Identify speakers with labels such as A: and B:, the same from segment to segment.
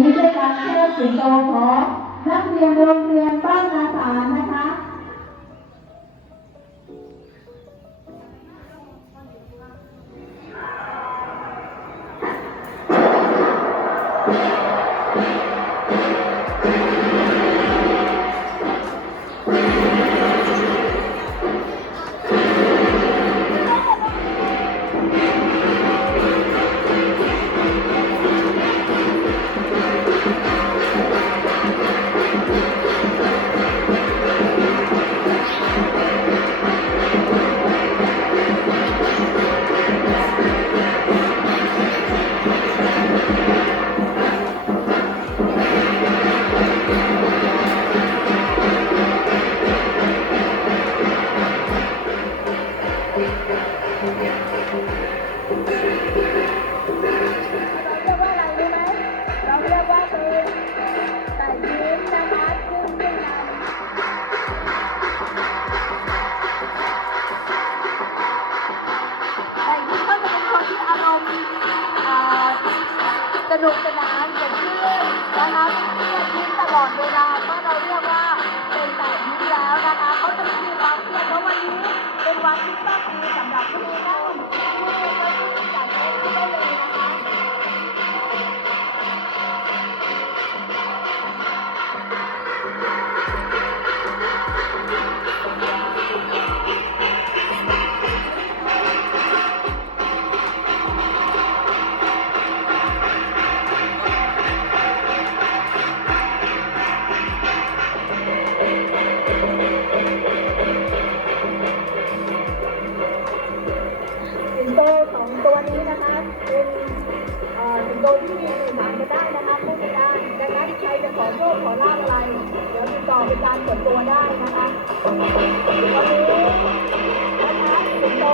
A: นี้ด้วยการเชื่อสิงโตขอนักเรียนโรงเรียนบ้านนาสารนะคะ
B: อโชคขอลาภอะไร เดี๋ยวติดต่อเป็นการส่วนตัวได้นะคะวันนี้นะคะสิงโต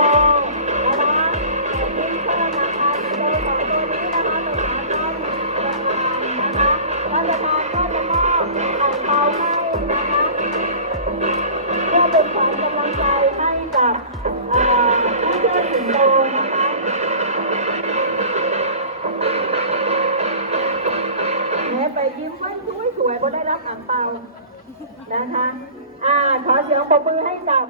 B: รับอ่างเปานะคะ อ่า ขอเสียงปรบมือให้กับ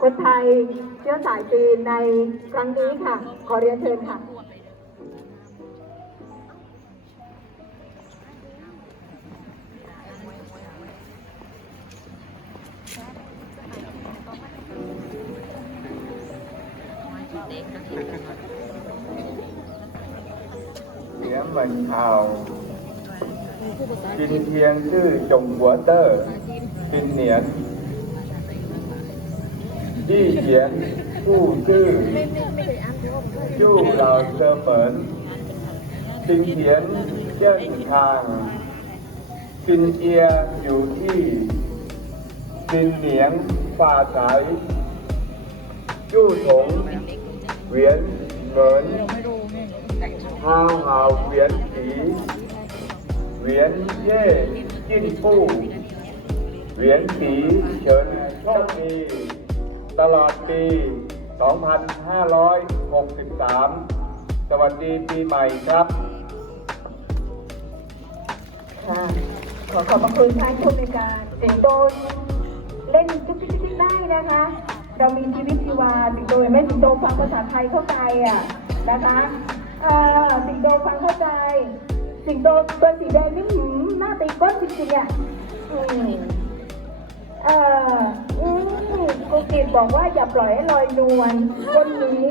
B: คนไทยเชื้อสายจีนในครั้งนี้ค่ะ ขอเรียนเชิญค่ะ
C: เสียงมันข่าวจินเทียงชื่อจงหัวเตอร์จินเหนียนจี้เขียนผู้ชื่อจู่เราเซอเปินจินเขียนเจ้าทางจินเอียอยู่ที่จินเหนียงฝ่าสายจู่ถงเหวียนเหมิน ฮาวหาวเวียนผีเวียนเย่จิ้นปู้เวียนผีเฉินโชคดีตลอดปี 2563 สวัสดีปีใหม่ครับ
B: ค่ะ ขอขอบพระคุณท่านผู้ในการสิงโตเล่นจุ๊กจิ๊กจิ๊กได้นะคะ เรามีชีวิตชีวาสิงโตไม่สิงโตฟังภาษาไทยเข้าใจอะนะคะ เอ่อสิงโตฟังเข้าใจ สิงโตตัวสีแดงนี่หืมหน้าตีก้นจริงๆอะอืมเอ่ออืมกูกิดบอกว่าอย่าปล่อยให้ลอยนวลคนนี้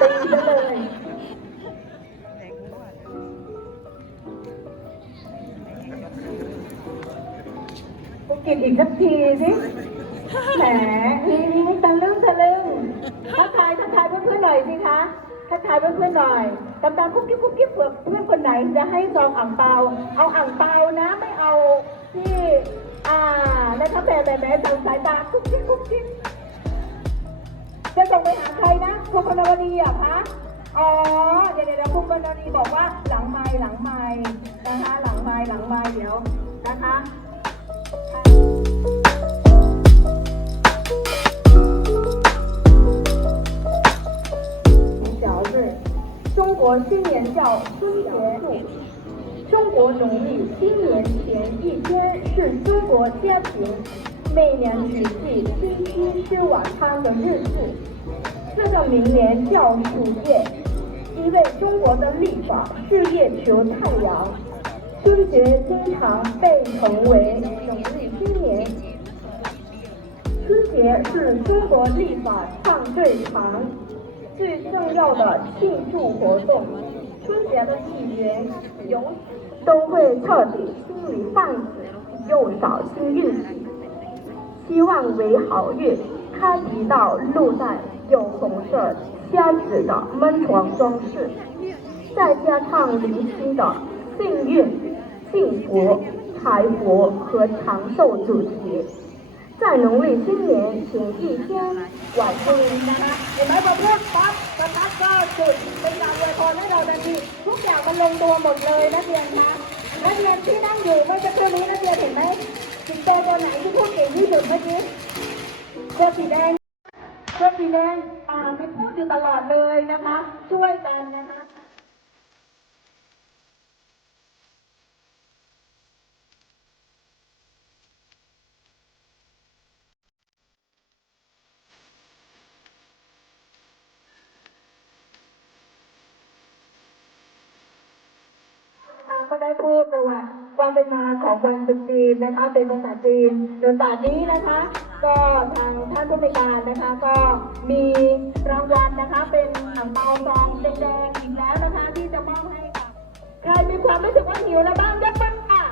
B: ตีซะเลยกูกินอีกสักทีสิ แหมนี่นี่ตะลึงตะลึงทักทายทักทายเพื่อนๆหน่อยสิคะทักทายเพื่อนๆหน่อยตามตามคุกกิ๊บคุกกิ๊บเผื่อเพื่อนคนไหนจะให้ซองอ่างเปา เอาอ่างเปานะไม่เอาที่อ่านะคะแหมแหมแหมทางสายตาคุกกิ๊บคุกกิ๊บจะส่งไปหาใครนะคุณพนวดีเหรอะคะอ๋อเดี๋ยวเดี๋ยวคุณพนวดีบอกว่าหลังไม้หลังไม้นะคะ หลังไม้หลังไม้เดี๋ยวนะคะ
D: 国新年叫春节祝。中国农历新年前一天是中国家庭每年举行亲戚吃晚餐的日子。这个名年叫鼠月，因为中国的历法是月求太阳，春节经常被称为农历新年。春节是中国历法上最长、最重要的庆祝活动。春节的起源有都会彻底心里放肆，又小心运气，希望为好运。开一道路在有红色夹子的门窗装饰，再加上零星的幸运、幸福、财福和长寿主题。在农历新年前一天晚上นะคะเห็นไหมพอพูดปั๊บประทัดก็จุดเป็นการอวยพรให้เราทันทีทุกอย่างมันลงตัวหมดเลยนักเรียนคะนักเรียนที่นั่งอยู่เมื่อสักครู่นี้นักเรียนเห็นไหมสิงโตตัวไหนที่พูดเก่งที่สุดเมื่อกี้ตัวสีแดงตัวสีแดงอ่าไม่พูดอยู่ตลอดเลยนะคะ ช่วยกันนะคะ ได้พูดประวัติความเป็นมาของวันตรุษจีนนะคะเป็นภาษาจีนโดยตอนนี้นะคะ ก็ทางท่านผู้ในวยการนะคะก็มีรางวัลนะคะ เป็นถังเปาซองแดงๆอีกแล้วนะคะ ที่จะมอบให้กับใครมีความรู้สึกว่าหิวแล้วบ้างยกมือค่ะ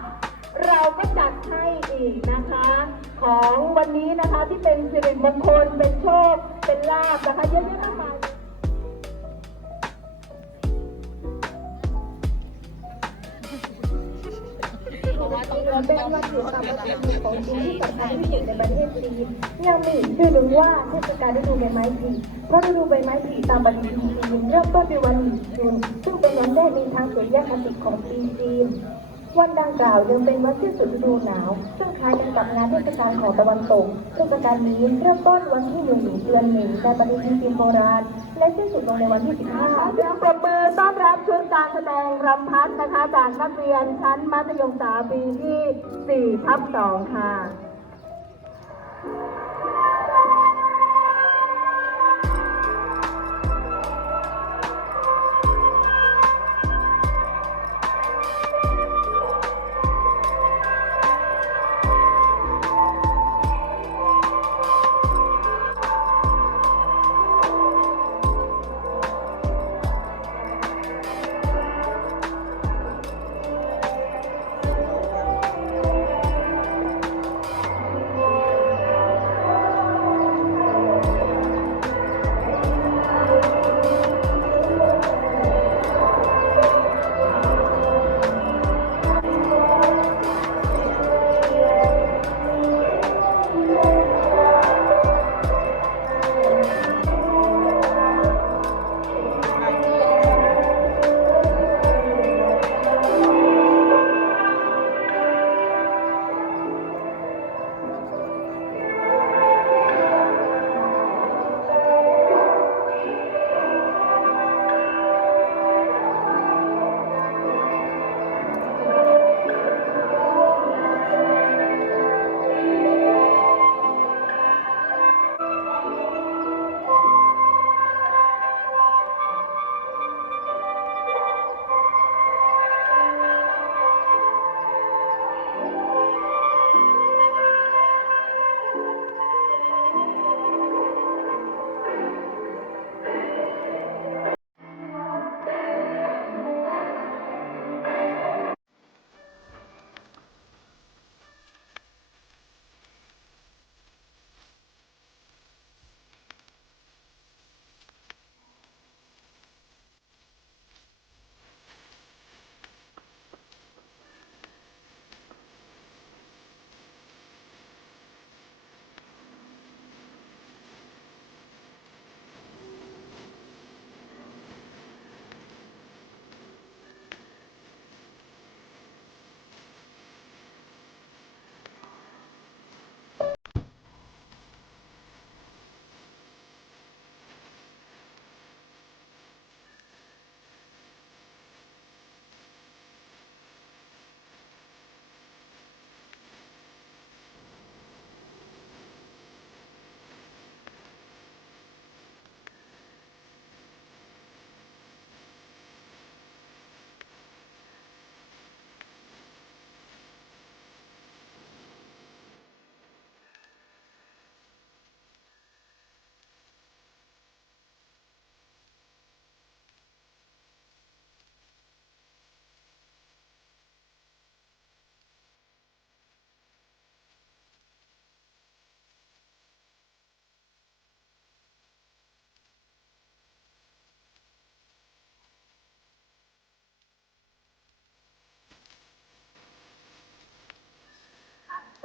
D: เราก็จัดให้อีกนะคะ ของวันนี้นะคะที่เป็นสิริมงคลเป็นโชคเป็นลาภนะคะเยอะแยะมากมาย เป็นวันหยุตามประเพณีของจีนที่สำคัญที่สุดในประเทศจีนยังมีชื่อหนึ่งว่าเทศกาลฤดูใบไม้ผลิเพราะฤดูใบไม้ผลิตามปฏิทินจีนเริ่มต้นในวันหนึ่งจุนซึ่งเป็นวันแรกในทางสุริยคติของปีจีนวันดังกล่าวยังเป็นวันสิ้นสุดฤดูหนาว ซึ่งคล้ายกันกับงานเทศกาลของตะวันตกเทศกาลนี้เริ่มต้นวันที่หนึ่งเดือนหนึ่งในปฏิทินจีนโบราณ และสิ้นสุดลงในวันที่ 15เสียงปรบมือต้อนรับชุดการแสดงรำพัดนะคะจากนักเรียนชั้นมัธยมศึกษาปีที่4ทับ2ค่ะ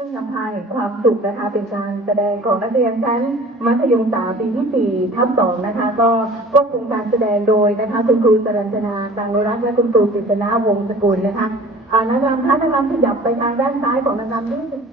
B: ซึ่งนำพาแห่งความสุขนะคะเป็นการแสดงของนักเรียนชั้นมัธยมศึกษาปีที่4ทับ2นะคะ ก็ควบคุมการแสดงโดยนะคะคุณครูสรัญชนาตังโนรักษ์และคุณครูกฤษณาวงศ์สกุลนะคะอ่านางรำคะนางรำขยับไปทางด้านซ้ายของนางรำนิดนึง